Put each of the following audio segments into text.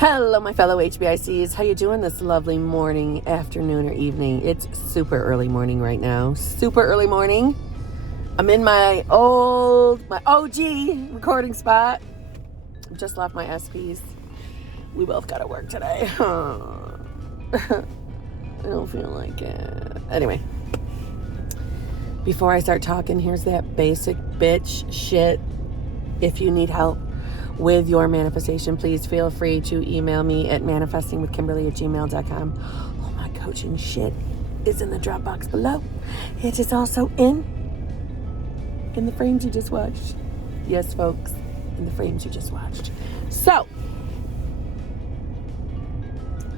Hello, my fellow HBICs. How you doing this lovely morning, afternoon, or evening? It's super early morning right now. Super early morning. I'm in my OG recording spot. Just left my SPs. We both got to work today. I don't feel like it. Anyway, before I start talking, here's that basic bitch shit. If you need help with your manifestation, please feel free to email me at manifestingwithKimberly@gmail.com. All my coaching shit is in the Dropbox below. It is also in the frames you just watched. Yes, folks, in the frames you just watched. So,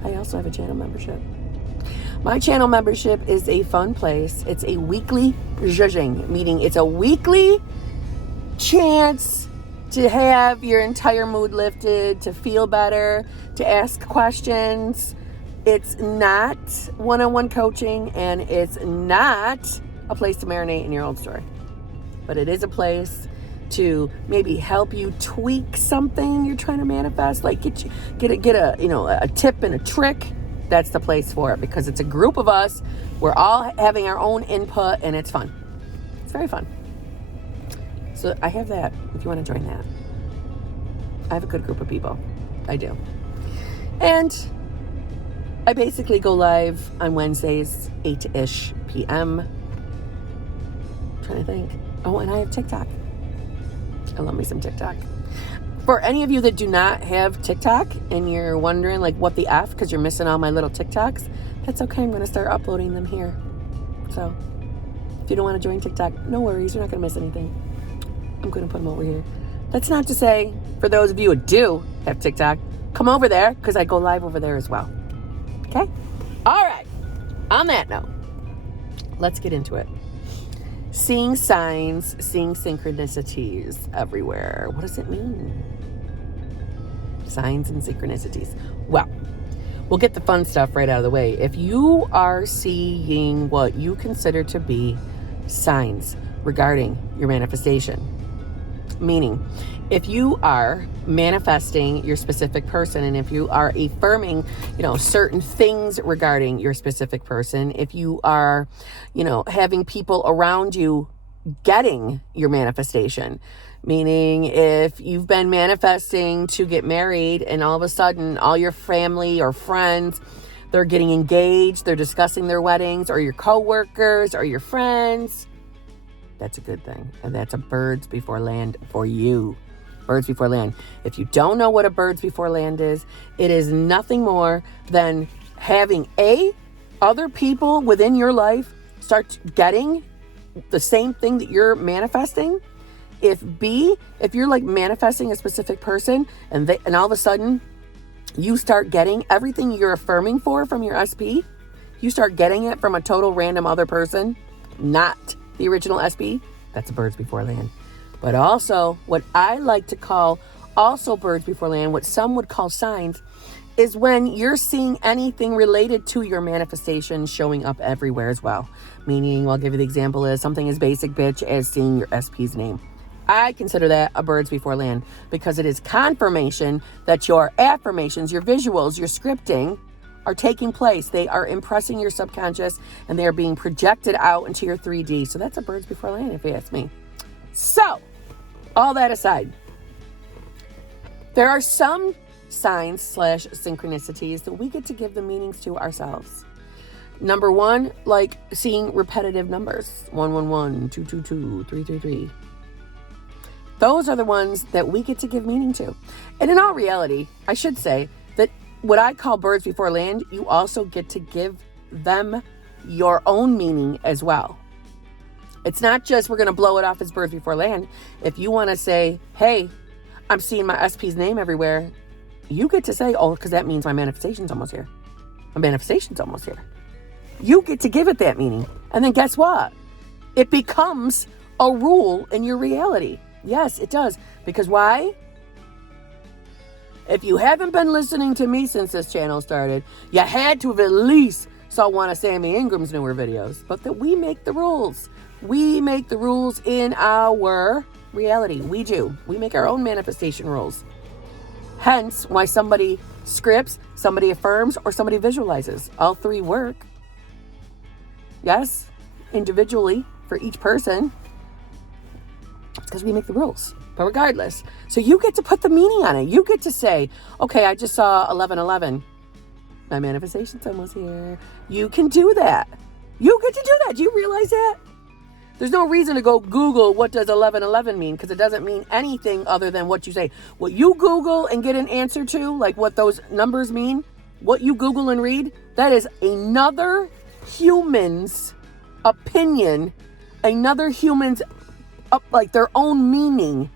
I also have a channel membership. My channel membership is a fun place. It's a weekly zhuzhing, meaning it's a weekly chance to have your entire mood lifted, to feel better, to ask questions. It's not one-on-one coaching, and it's not a place to marinate in your old story. But it is a place to maybe help you tweak something you're trying to manifest, like get a tip and a trick. That's the place for it, because it's a group of us. We're all having our own input, and it's fun. It's very fun. So I have that, if you want to join that. I have a good group of people. I do. And I basically go live on Wednesdays, 8-ish p.m. I'm trying to think. Oh, and I have TikTok. I love me some TikTok. For any of you that do not have TikTok and you're wondering like what the F, because you're missing all my little TikToks, that's okay. I'm going to start uploading them here. So if you don't want to join TikTok, no worries. You're not going to miss anything. I'm going to put them over here. That's not to say, for those of you who do have TikTok, come over there, because I go live over there as well. Okay? All right. On that note, let's get into it. Seeing signs, seeing synchronicities everywhere. What does it mean? Signs and synchronicities. Well, we'll get the fun stuff right out of the way. If you are seeing what you consider to be signs regarding your manifestation, meaning if you are manifesting your specific person, and if you are affirming, certain things regarding your specific person, if you are, having people around you getting your manifestation, meaning if you've been manifesting to get married and all of a sudden all your family or friends, they're getting engaged, they're discussing their weddings, or your coworkers or your friends, that's a good thing. And that's a birds before land for you. Birds before land. If you don't know what a birds before land is, it is nothing more than having other people within your life start getting the same thing that you're manifesting. If you're like manifesting a specific person and all of a sudden you start getting everything you're affirming from your SP, you start getting it from a total random other person, not the original SP, that's a birds before land. But also, what I like to call also birds before land, what some would call signs, is when you're seeing anything related to your manifestation showing up everywhere as well. Meaning, I'll give you the example as something as basic bitch as seeing your SP's name. I consider that a birds before land, because it is confirmation that your affirmations, your visuals, your scripting are taking place. They are impressing your subconscious, and they are being projected out into your 3D. So that's a birds before land, if you ask me. So, all that aside, there are some signs / synchronicities that we get to give the meanings to ourselves. Number one, like seeing repetitive numbers, 111, 222, 333. Those are the ones that we get to give meaning to. And in all reality, I should say that what I call birds before land, you also get to give them your own meaning as well. It's not just we're going to blow it off as birds before land. If you want to say, hey, I'm seeing my SP's name everywhere, you get to say, because that means my manifestation's almost here. My manifestation's almost here. You get to give it that meaning. And then guess what? It becomes a rule in your reality. Yes, it does. Because why? If you haven't been listening to me since this channel started, you had to have at least saw one of Sammy Ingram's newer videos. But that we make the rules. We make the rules in our reality. We do. We make our own manifestation rules. Hence why somebody scripts, somebody affirms, or somebody visualizes. All three work. Yes, individually for each person. It's because we make the rules. But regardless, so you get to put the meaning on it. You get to say, okay, I just saw 1111. My manifestation's almost here. You can do that. You get to do that. Do you realize that? There's no reason to go Google what does 1111 mean, because it doesn't mean anything other than what you say. What you Google and get an answer to, like what those numbers mean, what you Google and read, that is another human's opinion, another human's like their own meaning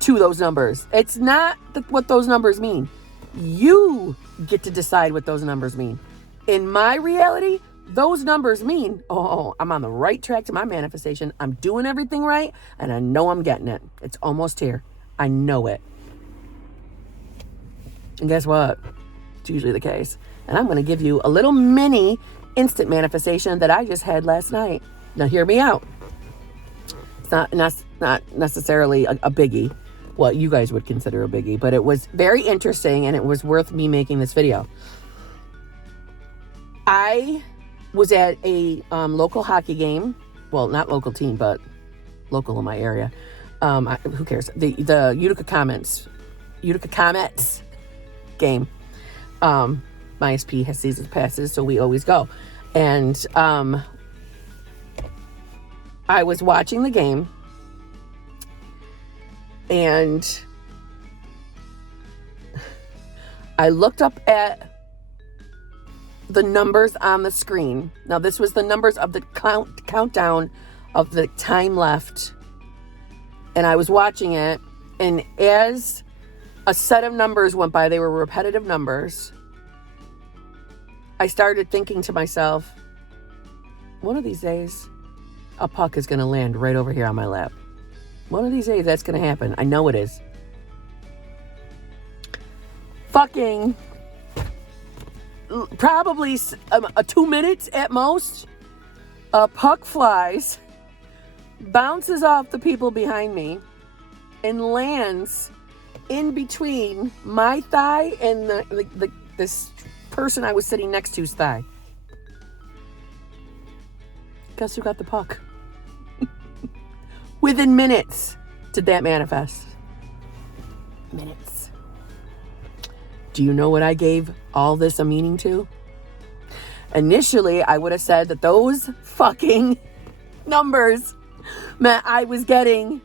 to those numbers. It's not what those numbers mean. You get to decide what those numbers mean. In my reality, those numbers mean, oh, I'm on the right track to my manifestation. I'm doing everything right, and I know I'm getting it. It's almost here. I know it. And guess what? It's usually the case. And I'm going to give you a little mini instant manifestation that I just had last night. Now, hear me out. It's not necessarily a biggie, what you guys would consider a biggie, but it was very interesting, and it was worth me making this video. I was at a local hockey game. Well, not local team, but local in my area. Who cares? The Utica Comets game. My SP has season passes, so we always go. And I was watching the game, and I looked up at the numbers on the screen. Now, this was the numbers of the countdown of the time left. And I was watching it, and as a set of numbers went by, they were repetitive numbers, I started thinking to myself, one of these days, a puck is going to land right over here on my lap. One of these days, that's going to happen. I know it is. Fucking probably 2 minutes at most, a puck flies, bounces off the people behind me, and lands in between my thigh and this person I was sitting next to's thigh. Guess who got the puck? Within minutes did that manifest. Minutes. Do you know what I gave all this a meaning to? Initially, I would have said that those fucking numbers meant I was getting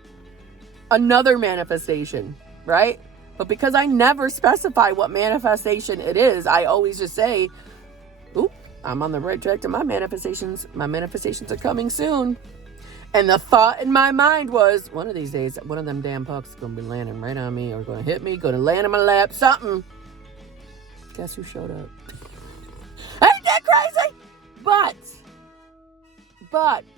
another manifestation, right? But because I never specify what manifestation it is, I always just say, oop, I'm on the right track to my manifestations. My manifestations are coming soon. And the thought in my mind was, one of these days, one of them damn pucks is going to be landing right on me, or going to hit me, going to land in my lap, something. Guess who showed up? Ain't that crazy? But,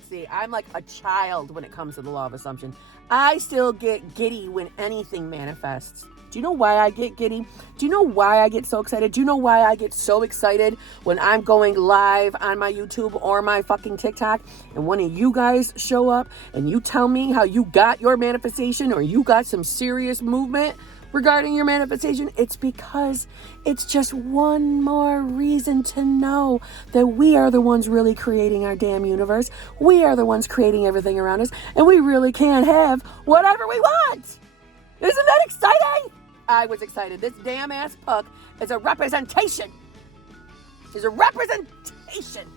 see, I'm like a child when it comes to the law of assumption. I still get giddy when anything manifests. Do you know why I get giddy? Do you know why I get so excited? Do you know why I get so excited when I'm going live on my YouTube or my fucking TikTok, and one of you guys show up and you tell me how you got your manifestation, or you got some serious movement regarding your manifestation? It's because it's just one more reason to know that we are the ones really creating our damn universe. We are the ones creating everything around us, and we really can have whatever we want. Isn't that exciting? I was excited. This damn ass puck is a representation. It's a representation.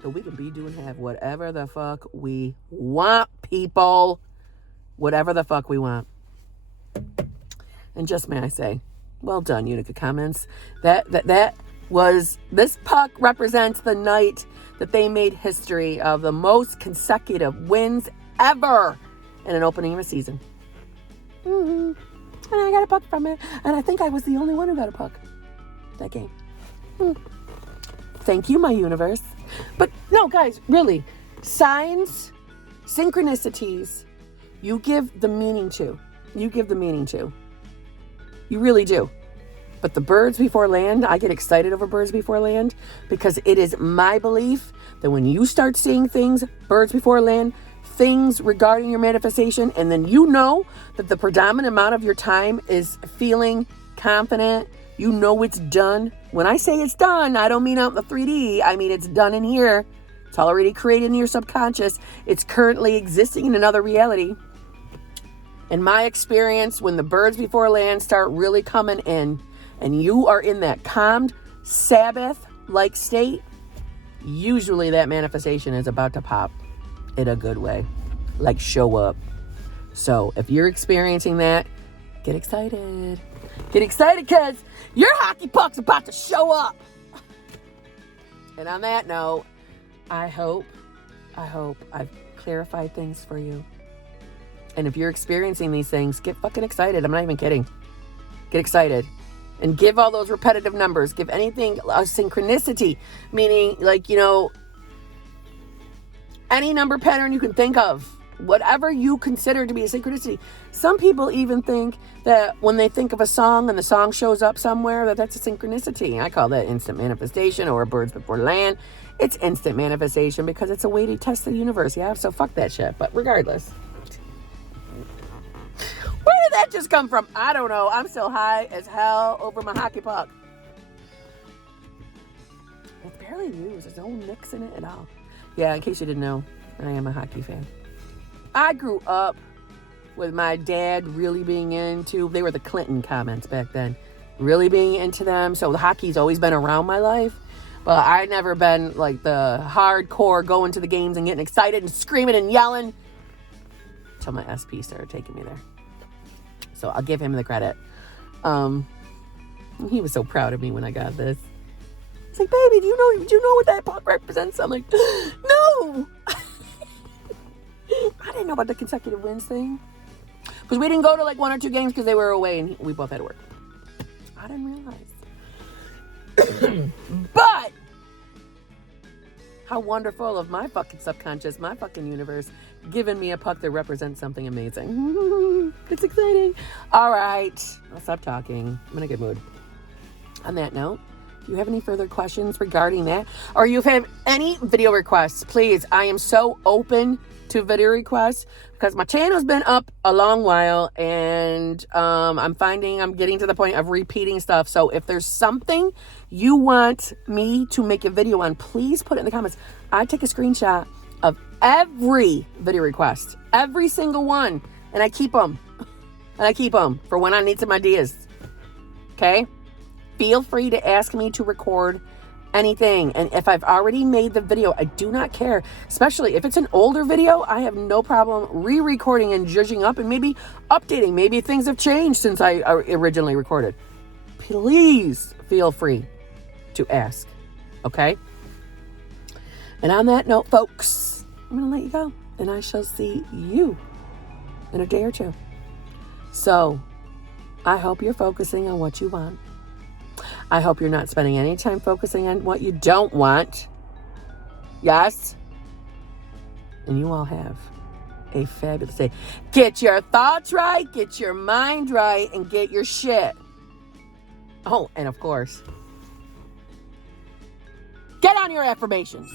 So we can be, do, and have whatever the fuck we want, people. Whatever the fuck we want. And just may I say, well done, Utica Comments. That was, this puck represents the night that they made history of the most consecutive wins ever in an opening of a season. And I got a puck from it, and I think I was the only one who got a puck that game. Thank you, my universe. But no, guys, really, signs, synchronicities, you give the meaning to. You give the meaning to. You really do. But the birds before land, I get excited over birds before land, because it is my belief that when you start seeing things, birds before land, things regarding your manifestation, and then you know that the predominant amount of your time is feeling confident, you know it's done. When I say it's done, I don't mean out in the 3D. I mean it's done in here. It's already created in your subconscious. It's currently existing in another reality. In my experience, when the birds before land start really coming in, and you are in that calmed, Sabbath-like state, usually that manifestation is about to pop in a good way, like show up. So if you're experiencing that, get excited. Get excited because your hockey puck's about to show up. And on that note, I hope I've clarified things for you. And if you're experiencing these things, get fucking excited. I'm not even kidding. Get excited. And give all those repetitive numbers. Give anything a synchronicity. Meaning, like, you know, any number pattern you can think of. Whatever you consider to be a synchronicity. Some people even think that when they think of a song and the song shows up somewhere, that's a synchronicity. I call that instant manifestation or birds before land. It's instant manifestation because it's a way to test the universe. Yeah, so fuck that shit. But regardless. Where did that just come from? I don't know. I'm still high as hell over my hockey puck. It's barely used. There's no nicks in it at all. Yeah, in case you didn't know, I am a hockey fan. I grew up with my dad really being into, they were the Clinton comments back then, really being into them. So the hockey's always been around my life. But I never been like the hardcore going to the games and getting excited and screaming and yelling until my SP started taking me there. So I'll give him the credit. He was so proud of me when I got this. He's like, baby, do you know what that puck represents? I'm like, no. I didn't know about the consecutive wins thing. Because we didn't go to like 1 or 2 games because they were away and we both had to work. I didn't realize. But how wonderful of my fucking subconscious, my fucking universe, giving me a puck that represents something amazing. It's exciting. All right. I'll stop talking. I'm in a good mood. On that note, if you have any further questions regarding that, or you have any video requests, please, I am so open to video requests because my channel's been up a long while and I'm finding I'm getting to the point of repeating stuff. So if there's something you want me to make a video on, please put it in the comments. I take a screenshot of every video request, every single one, and I keep them. And I keep them for when I need some ideas. Okay? Feel free to ask me to record anything. And if I've already made the video, I do not care. Especially if it's an older video, I have no problem re-recording and judging up and maybe updating. Maybe things have changed since I originally recorded. Please feel free to ask. Okay? And on that note, folks, I'm going to let you go. And I shall see you in a day or two. So, I hope you're focusing on what you want. I hope you're not spending any time focusing on what you don't want. Yes? And you all have a fabulous day. Get your thoughts right, get your mind right, and get your shit. Oh, and of course, get on your affirmations.